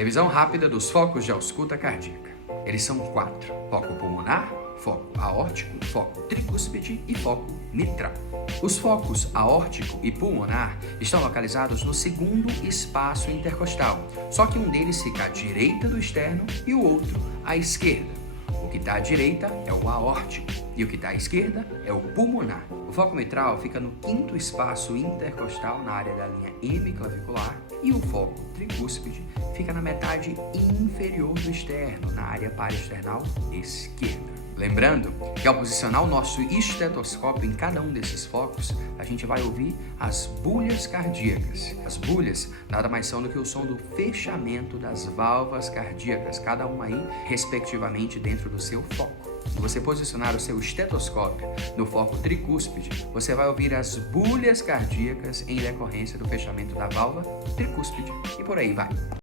Revisão rápida dos focos de ausculta cardíaca. Eles são 4: foco pulmonar, foco aórtico, foco tricúspide e foco mitral. Os focos aórtico e pulmonar estão localizados no segundo espaço intercostal, só que um deles fica à direita do externo e o outro à esquerda. O que está à direita é o aórtico e o que está à esquerda é o pulmonar. O foco mitral fica no quinto espaço intercostal, na área da linha hemiclavicular, e o foco tricúspide fica na metade inferior do externo, na área paraesternal esquerda. Lembrando que ao posicionar o nosso estetoscópio em cada um desses focos, a gente vai ouvir as bulhas cardíacas. As bulhas nada mais são do que o som do fechamento das válvulas cardíacas, cada uma aí, respectivamente, dentro do seu foco. Se você posicionar o seu estetoscópio no foco tricúspide, você vai ouvir as bulhas cardíacas em decorrência do fechamento da válvula tricúspide e por aí vai.